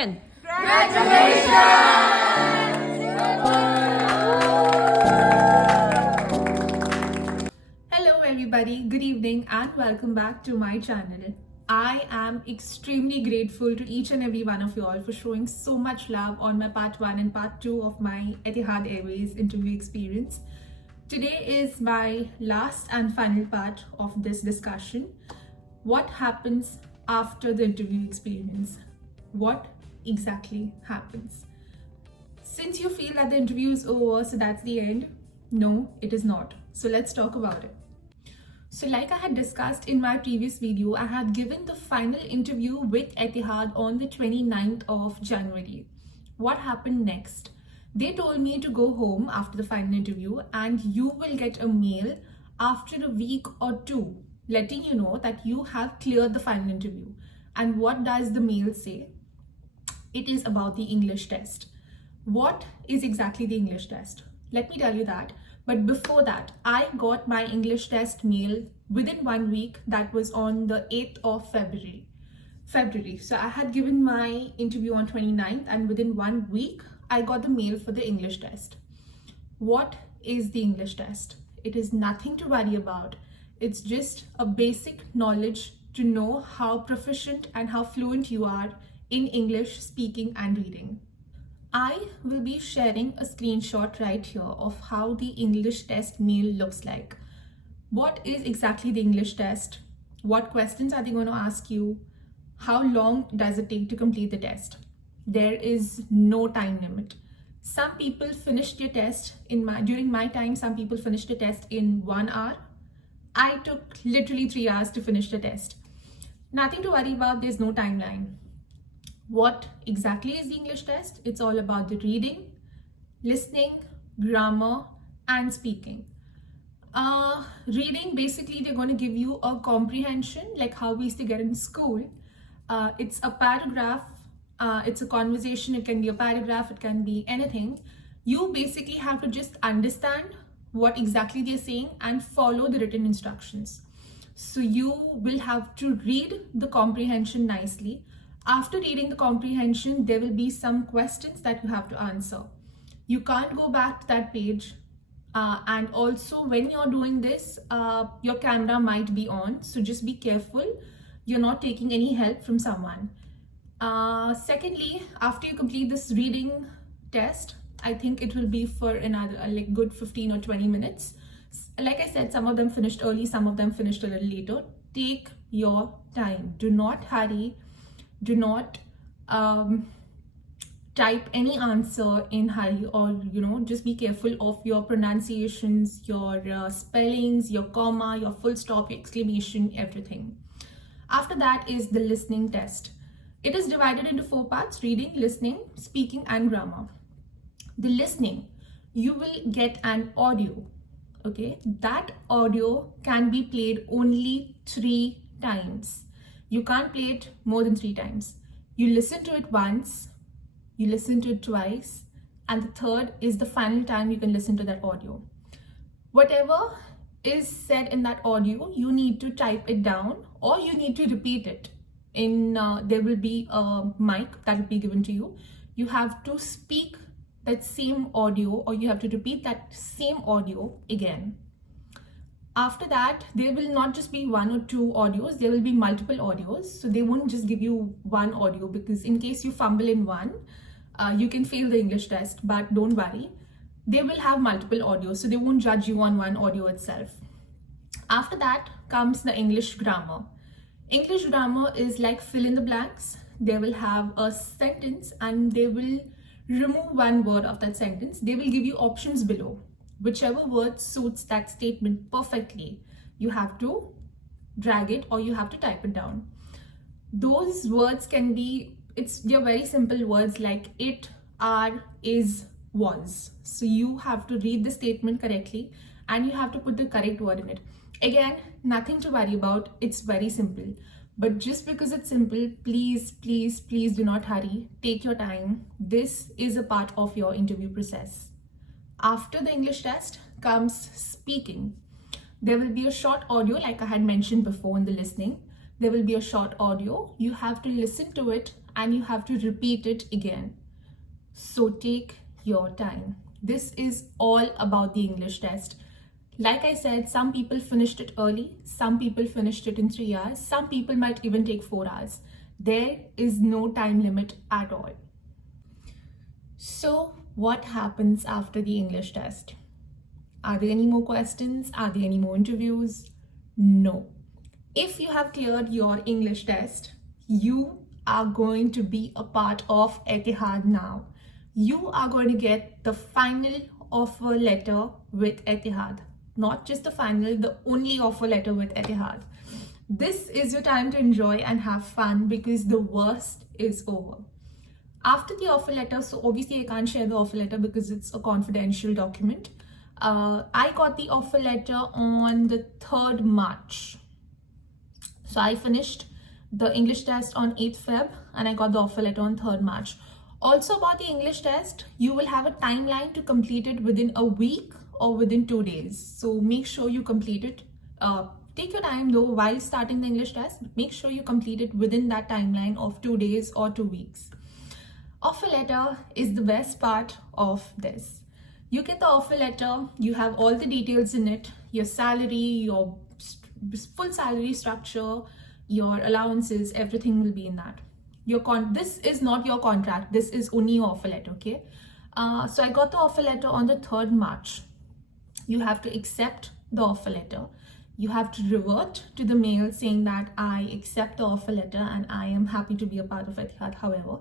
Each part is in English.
Hello everybody, good evening and welcome back to my channel. I am extremely grateful to each and every one of you all for showing so much love on my part 1 and part 2 of my Etihad Airways interview experience. Today is my last and final part of this discussion. What happens after the interview experience? What exactly happens? Since you feel that the interview is over, so that's the end, no, it is not. So let's talk about it. So like I had discussed in my previous video, I had given the final interview with Etihad on the 29th of January. What happened next? They told me to go home after the final interview and you will get a mail after a week or two letting you know that you have cleared the final interview. And what does the mail say? It is about the English test. What is exactly the English test? Let me tell you that. But before that, I got my English test mail within 1 week. That was on the 8th of February. So I had given my interview on 29th and within 1 week, I got the mail for the English test. What is the English test? It is nothing to worry about. It's just a basic knowledge to know how proficient and how fluent you are in English speaking and reading. I will be sharing a screenshot right here of how the English test mail looks like. What is exactly the English test? What questions are they going to ask you? How long does it take to complete the test? There is no time limit. Some people finished their test during my time, some people finished the test in 1 hour. I took literally 3 hours to finish the test. Nothing to worry about, there's no timeline. What exactly is the English test? It's all about the reading, listening, grammar, and speaking. Reading, basically, they're going to give you a comprehension, like how we used to get in school. It's a paragraph, it's a conversation, it can be a paragraph, it can be anything. You basically have to just understand what exactly they're saying and follow the written instructions. So you will have to read the comprehension nicely. After reading the comprehension, there will be some questions that you have to answer. You can't go back to that page. And also when you're doing this, your camera might be on. So just be careful. You're not taking any help from someone. Secondly, after you complete this reading test, I think it will be for another like good 15 or 20 minutes. Like I said, some of them finished early, some of them finished a little later. Take your time. Do not hurry. Do not type any answer in hurry, or just be careful of your pronunciations, your spellings, your comma, your full stop, your exclamation, everything. After that is the listening test. It is divided into 4 parts: reading, listening, speaking, and grammar. The listening, you will get an audio. Okay, that audio can be played only 3 times. You can't play it more than 3 times. You listen to it once, you listen to it twice, and the third is the final time you can listen to that audio. Whatever is said in that audio, you need to type it down or you need to repeat it. There will be a mic that will be given to you. You have to speak that same audio or you have to repeat that same audio again. After that, there will not just be 1 or 2 audios, there will be multiple audios. So they won't just give you one audio, because in case you fumble in one, you can fail the English test, but don't worry. They will have multiple audios, so they won't judge you on one audio itself. After that comes the English grammar. English grammar is like fill in the blanks. They will have a sentence and they will remove one word of that sentence. They will give you options below. Whichever word suits that statement perfectly, you have to drag it or you have to type it down. Those words can be, they're very simple words like it, are, is, was. So you have to read the statement correctly and you have to put the correct word in it. Again, nothing to worry about. It's very simple. But just because it's simple, please, please, please do not hurry. Take your time. This is a part of your interview process. After the English test comes speaking. There will be a short audio like I had mentioned before in the listening. There will be a short audio. You have to listen to it and you have to repeat it again. So take your time. This is all about the English test. Like I said, some people finished it early, some people finished it in 3 hours, some people might even take 4 hours. There is no time limit at all. So what happens after the English test? Are there any more questions? Are there any more interviews? No. If you have cleared your English test, you are going to be a part of Etihad now. You are going to get the final offer letter with Etihad. Not just the final, the only offer letter with Etihad. This is your time to enjoy and have fun because the worst is over. After the offer letter, so obviously I can't share the offer letter because it's a confidential document. I got the offer letter on the 3rd March. So I finished the English test on 8th Feb and I got the offer letter on 3rd March. Also about the English test, you will have a timeline to complete it within a week or within 2 days. So make sure you complete it. Take your time though while starting the English test. Make sure you complete it within that timeline of 2 days or 2 weeks. Offer letter is the best part of this. You get the offer letter, you have all the details in it, your salary, your full salary structure, your allowances, everything will be in that. This is not your contract, this is only your offer letter, okay? So I got the offer letter on the 3rd March. You have to accept the offer letter. You have to revert to the mail saying that I accept the offer letter and I am happy to be a part of Etihad. However,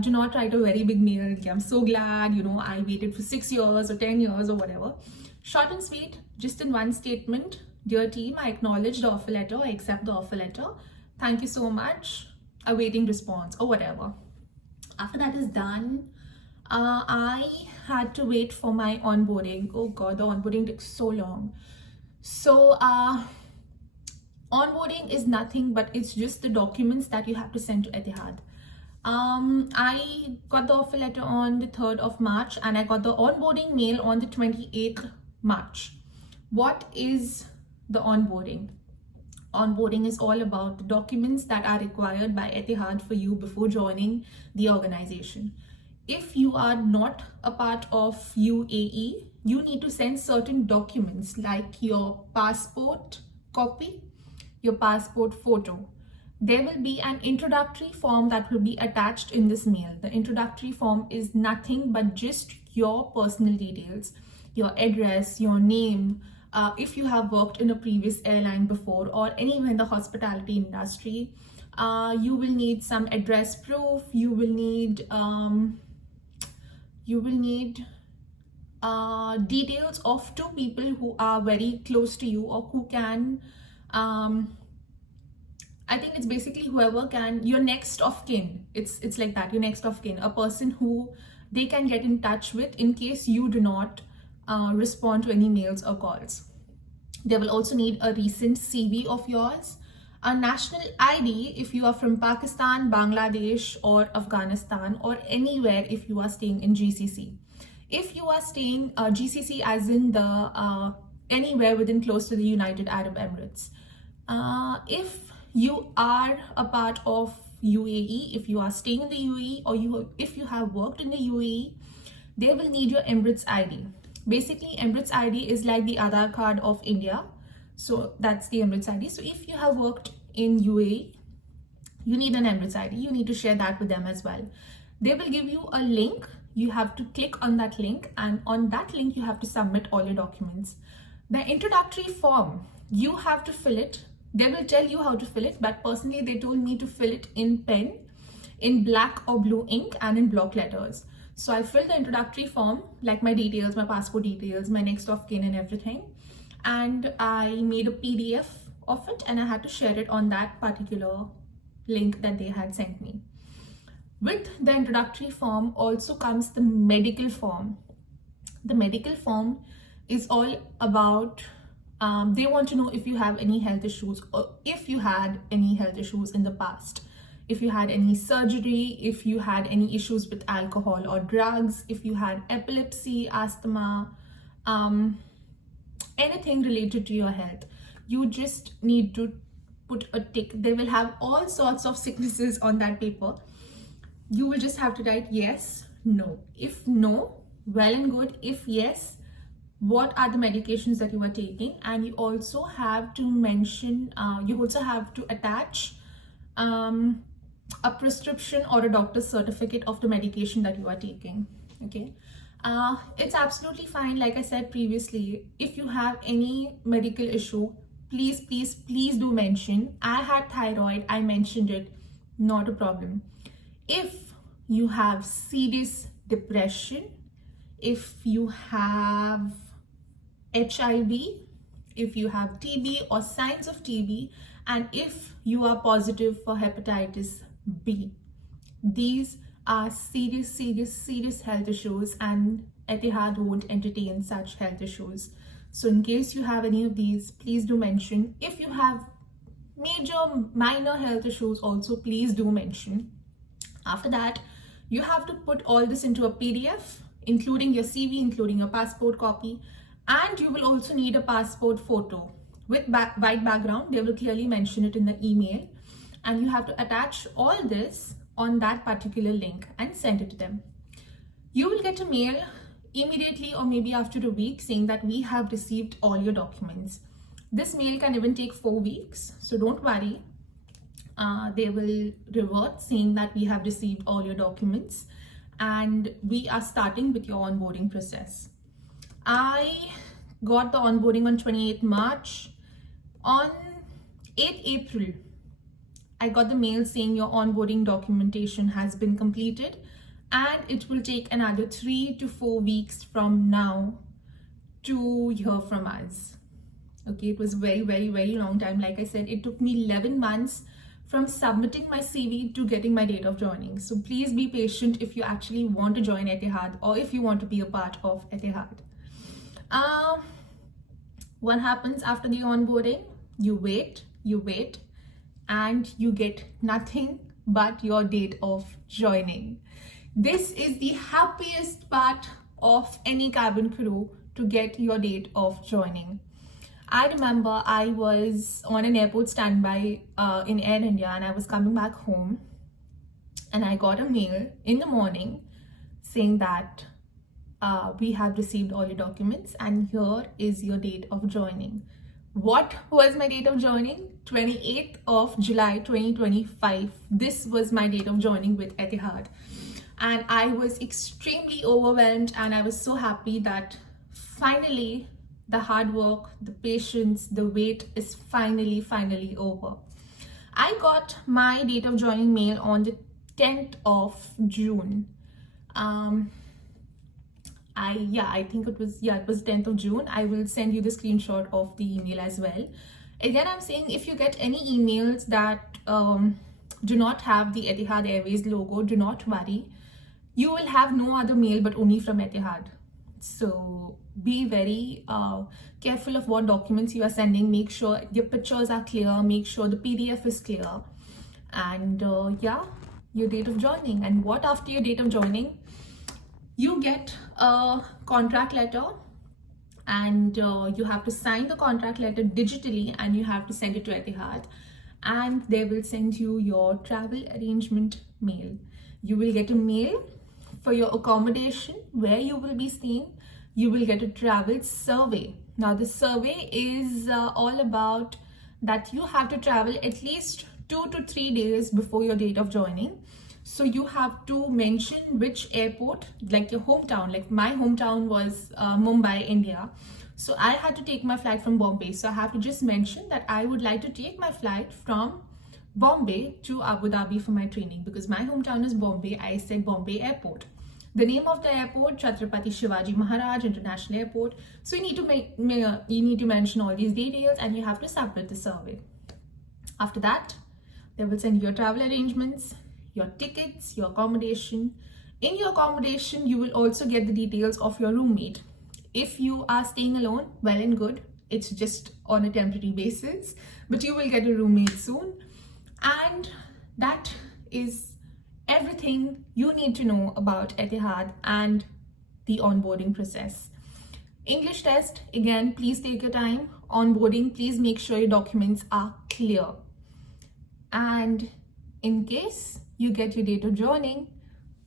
do not write a very big mail. I'm so glad, I waited for 6 years or 10 years or whatever. Short and sweet, just in one statement. Dear team, I acknowledge the offer letter. I accept the offer letter. Thank you so much. Awaiting response or whatever. After that is done, I had to wait for my onboarding. Oh God, the onboarding took so long. So onboarding is nothing but it's just the documents that you have to send to Etihad. I got the offer letter on the 3rd of March and I got the onboarding mail on the 28th March. What is the onboarding? Onboarding is all about the documents that are required by Etihad for you before joining the organization. If you are not a part of UAE, you need to send certain documents like your passport copy, your passport photo. There will be an introductory form that will be attached in this mail. The introductory form is nothing but just your personal details, your address, your name, if you have worked in a previous airline before or anywhere in the hospitality industry. You will need some address proof. You will need details of 2 people who are very close to you or who can I think it's basically whoever can, your next of kin. It's like that, your next of kin, a person who they can get in touch with in case you do not respond to any mails or calls. They will also need a recent CV of yours, a national ID if you are from Pakistan, Bangladesh or Afghanistan or anywhere if you are staying in GCC. If you are staying GCC as in the anywhere within close to the United Arab Emirates. If you are a part of UAE, if you are staying in the UAE or if you have worked in the UAE, they will need your Emirates ID. Basically, Emirates ID is like the Aadhaar card of India. So that's the Emirates ID. So if you have worked in UAE, you need an Emirates ID. You need to share that with them as well. They will give you a link. You have to click on that link and on that link, you have to submit all your documents. The introductory form, you have to fill it. They will tell you how to fill it, but personally they told me to fill it in pen, in black or blue ink and in block letters. So I filled the introductory form, like my details, my passport details, my next of kin and everything. And I made a PDF of it and I had to share it on that particular link that they had sent me. With the introductory form also comes the medical form. The medical form is all about they want to know if you have any health issues or if you had any health issues in the past, if you had any surgery, if you had any issues with alcohol or drugs, if you had epilepsy, asthma, anything related to your health. You just need to put a tick. They will have all sorts of sicknesses on that paper. You will just have to write yes, no. If no, well and good. If yes, what are the medications that you are taking? And you also have to mention, you also have to attach a prescription or a doctor's certificate of the medication that you are taking. Okay. It's absolutely fine. Like I said previously, if you have any medical issue, please do mention. I had thyroid, I mentioned it, not a problem. If you have serious depression, if you have HIV, if you have TB or signs of TB, and if you are positive for hepatitis B, these are serious health issues, and Etihad won't entertain such health issues. So in case you have any of these, please do mention. If you have minor health issues also, please do mention. After that, you have to put all this into a PDF, including your CV, including your passport copy, and you will also need a passport photo with white background. They will clearly mention it in the email, and you have to attach all this on that particular link and send it to them. You will get a mail immediately or maybe after a week saying that we have received all your documents. This mail can even take 4 weeks, so don't worry. They will revert saying that we have received all your documents and we are starting with your onboarding process. I got the onboarding on 28th March. On 8th April, I got the mail saying your onboarding documentation has been completed, and it will take another 3 to 4 weeks from now to hear from us. Okay, it was very long time. Like I said, it took me 11 months from submitting my CV to getting my date of joining. So please be patient if you actually want to join Etihad or if you want to be a part of Etihad. What happens after the onboarding? You wait, and you get nothing but your date of joining. This is the happiest part of any cabin crew, to get your date of joining. I remember I was on an airport standby in Air India, and I was coming back home, and I got a mail in the morning saying that we have received all your documents and here is your date of joining. What was my date of joining? 28th of July 2025. This was my date of joining with Etihad, and I was extremely overwhelmed, and I was so happy that finally the hard work, the patience, the wait is finally over. I got my date of joining mail on the 10th of June. I think it was 10th of June. I will send you the screenshot of the email as well. Again, I'm saying if you get any emails that do not have the Etihad Airways logo, do not worry. You will have no other mail but only from Etihad. So be very careful of what documents you are sending. Make sure your pictures are clear, make sure the PDF is clear, and your date of joining. And what after your date of joining? You get a contract letter, and you have to sign the contract letter digitally, and you have to send it to Etihad, and they will send you your travel arrangement mail. You will get a mail for your accommodation, where you will be staying. You will get a travel survey. Now the survey is all about that you have to travel at least 2 to 3 days before your date of joining. So you have to mention which airport, like your hometown. Like my hometown was Mumbai, India. So I had to take my flight from Bombay. So I have to just mention that I would like to take my flight from Bombay to Abu Dhabi for my training, because my hometown is Bombay. I said Bombay Airport. The name of the airport, Chhatrapati Shivaji Maharaj International Airport. So you need to mention all these details, and you have to submit the survey. After that, they will send you your travel arrangements, your tickets, your accommodation. In your accommodation, you will also get the details of your roommate. If you are staying alone, well and good. It's just on a temporary basis, but you will get a roommate soon. And that is everything you need to know about Etihad and the onboarding process. English test, again, please take your time. Onboarding, please make sure your documents are clear. And in case you get your data joining,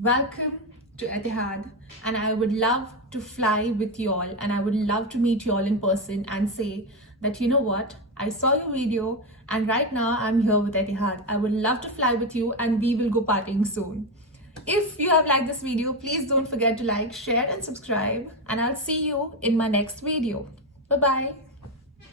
welcome to Etihad. And I would love to fly with you all, and I would love to meet you all in person and say that, you know what, I saw your video and right now I'm here with Etihad. I would love to fly with you and we will go partying soon. If you have liked this video, please don't forget to like, share and subscribe, and I'll see you in my next video. Bye bye.